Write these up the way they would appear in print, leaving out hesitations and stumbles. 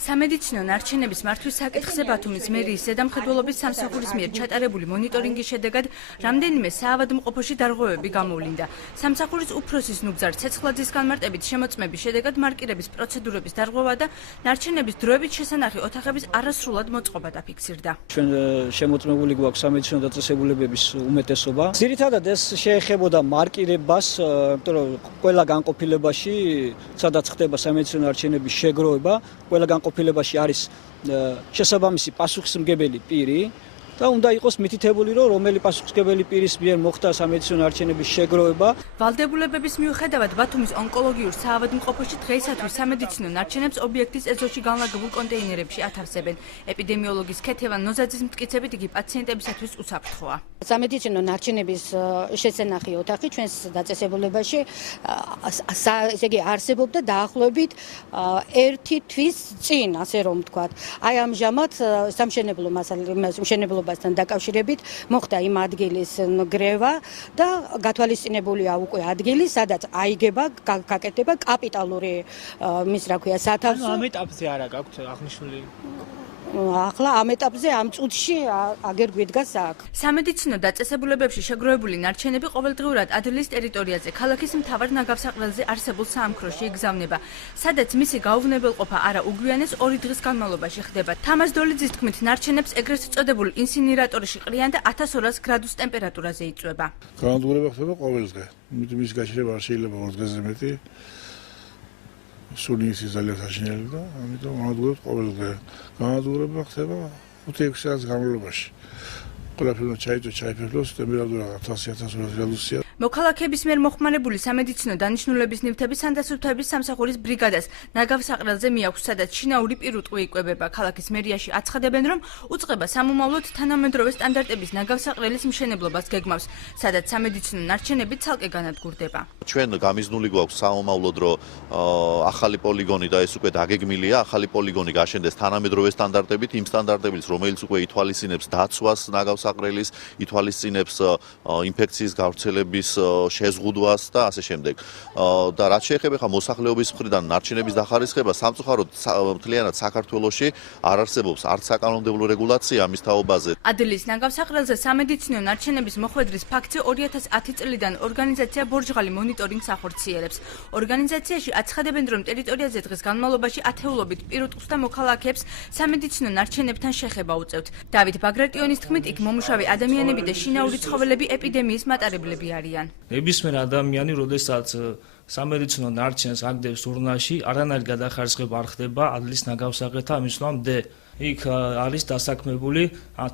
სამედიცინო ნარჩენების მართვის საკითხზე ბათუმის მერიის ზედამხედველობის სამსახურის მიერ ჩატარებული მონიტორინგის შედეგად რამდენიმე საავადმყოფოში დარღვევები გამოვლინდა. სამსახურის უფროსის ნუგზარ ცეცხლაძის განმარტებით შემოწმების შედეგად მარკირების პროცედურების დარღვევა და ნარჩენების დროებით შესანახი ოთახების არასრულად მოწყობა დაფიქსირდა. ჩვენ შემოწმებული გვაქვს სამედიცინო დაწესებულებების უმეტესობა. ძირითადად ეს შეეხებოდა მარკირებას, იმიტომ რომ ყველა განყოფილებაში, სადაც ხდება სამედიცინო ნარჩენების შეგროვება, ყველა განყოფილებაში არის შესაბამისი პასუხისმგებელი პირი და უნდა იყოს მითითებული, რომ რომელი პასუხისმგებელი პირის მიერ მოხდა სამედიცინო ნარჩენების შეგროვება. ვალდებულებების მიუხედავად ბათუმის ონკოლოგიურ საავადმყოფოში დღეისათვის სამედიცინო ნარჩენებს ობიექტის ეზოში განლაგებულ კონტეინერებში ათავსებენ. ეპიდემიოლოგის ქეთევან ნოზაძის მტკიცებით იგი პაციენტებისათვის უსაფრთხოა. სამედიცინო ნარჩენების შესანახი ოთახი ჩვენს დაწესებულებაში ესე იგი არსებობდა დაახლოებით 1 თვის წინ, ასე რომ ვთქვათ. აი ამჟამად სამშენებლობასთან დაკავშირებით მოხდა იმ ადგილის ნგრევა და გათვალისწინებულია უკვე ადგილი, სადაც აიგება, გაკეთდება კაპიტალური მის რა ქვია სათავსო. ამ ეტაპზე არა გაქვთ აღნიშნული ახლა ამ ეტაპზე ამ წუთში აგერ გვიდგას აქ. სამედიცინო დაწესებულებებში შეგროვებული ნარჩენები ყოველდღიურად ადლის ტერიტორიაზე ქალაქის მთავარ ნაგავსაყრელზე არსებულ საამქროში იგზავნება, სადაც მისი გაუვნებელყოფა არა უგვიანეს 2 დღის განმავლობაში ხდება. თამაზ დოლიძის თქმით, ნარჩენებს ეგრეთ წოდებულ ინსინირატორში ყრიან და 1200 გრადუს ტემპერატურაზე იწვება. განადგურება ხდება ყოველ დღე. მის გაჩერება არ შეიძლება 2 დღეზე მეტი. სუნი ის ძალიან საშინელი და ამიტომ განადგურებთ ყოველ დღე. განადგურება ხდება 5-6 საათის განმავლობაში. ყველაფერმა ჩაიწვა ჩაიფერლოს, ტემპერატურა 1000-1200 გრადუსია. მოქალაქეების მიერ მოხმარებული სამედიცინო დანიშნულების ნივთები სანდასუფთავების სამსახურის ბრიგადას ნაგავსაყრელზე მიაქვს, სადაც შინაური პირუტყვი იკვებება. ქალაქის მერიაში აცხადებენ, რომ უწყება სამომავლოდ თანამედროვე სტანდარტების ნაგავსაყრელის მშენებლობას გეგმავს, სადაც სამედიცინო ნარჩენები ცალკე განადგურდება. ჩვენ გამიზნული გვაქვს სამომავლოდ, რომ ახალი პოლიგონი და ეს უკვე დაგეგმილია, ახალი პოლიგონი გაშენდეს თანამედროვე სტანდარტებით, იმ სტანდარტებით, რომელიც უკვე ითვალისწინებს დაცვას ნაგავსაყრელის, ითვალისწინებს ინფექციის გავრცელების შეზღუდვას და ასე შემდეგ. და რაც შეეხება ხა მოსახლეობის მხრიდან ნარჩენების დახარისხება, სამწუხაროდ მთლიანად საქართველოში არ არსებობს არც საკანონმდებლო რეგულაცია ამის თაობაზე. ადლის ნაგავსაყრელზე სამედიცინო ნარჩენების მოხვედრის ფაქტზე 2010 წლიდან ორგანიზაცია ბორჯღალი მონიტორინგს ახორციელებს. ორგანიზაციაში აცხადებენ, რომ ტერიტორიაზე დღის განმავლობაში ათეულობით პირუტყვს და მოქალაქეებს სამედიცინო ნარჩენებთან შეხება უწევთ. დავით ბაგრატიონის თქმით, იქ მომუშავე ადამიანები და შინაური ცხოველები ეპიდემიის მატარებლები არიან. ნებისმიერ ადამიანი, როდესაც სამედიცინო ნარჩენს აგდებს ურნაში, არანაირი გადახარისხება არ ხდება ადლის ნაგავსაყრელთან, ამის თქმა უნდა იქ არის დასაქმებული,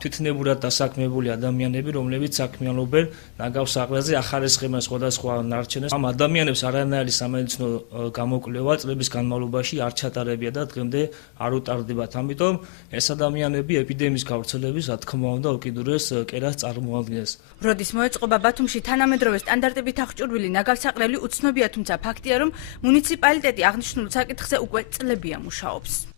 თვითნებურად დასაქმებული ადამიანები, რომლებიც საქმიანობენ ნაგავსაყრელზე, ახარისხებენ სხვადასხვა ნარჩენებს. ამ ადამიანებს არანაირი სამედიცინო გამოკვლევა წლების განმავლობაში არ ჩატარებია და დღემდე არ უტარდებათ. ამიტომ ეს ადამიანები ეპიდემიის გავრცელების, რა თქმა უნდა, უკიდურეს კერას წარმოადგენს. როდის მოეწყობა ბათუმში თანამედროვე სტანდარტებით აღჭურვილი ნაგავსაყრელი უცნობია, თუმცა ფაქტია, რომ მუნიციპალიტეტი აღნიშნულ საკითხზე უკვე წლებია მუშაობს.